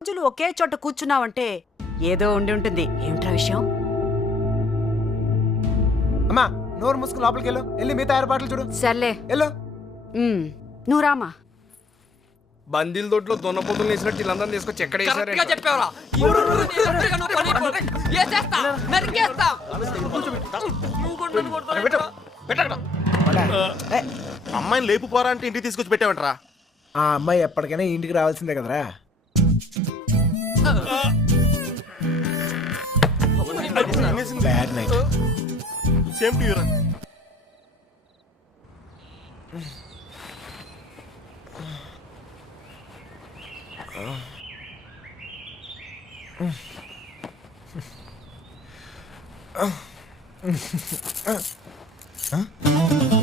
రోజులు ఒకే చోట కూర్చున్నావంటే ఏదో ఉండి ఉంటుంది. ఏమిట్రా విషయం? అమ్మా నోరు మూసుకుని లోపలికి వెళ్ళి మిగతా ఏర్పాట్లు చూడు. సర్లే వెళ్ళు. నువ్వు రామా. బందీల దొడ్లో దొన్నపోతులు వేసినట్టు వీళ్ళందరం తీసుకొచ్చి ఎక్కడ కరెక్ట్గా చెప్పావురా. ఈ ఊరు నీ ఎదురుగా నువ్వు పని అయిపోతే ఏసేస్తా, నరికేస్తా. నువ్వు కూడా నన్ను కొడతావేంట్రా? అమ్మాయిని లేపు పోరా అంటే ఇంటికి తీసుకొచ్చి పెట్టావంటరా. ఆ అమ్మాయి ఎప్పటికైనా ఈ ఇంటికి రావాల్సిందే కదరా. Bad night. సేమ్ టు యూరా. Huh?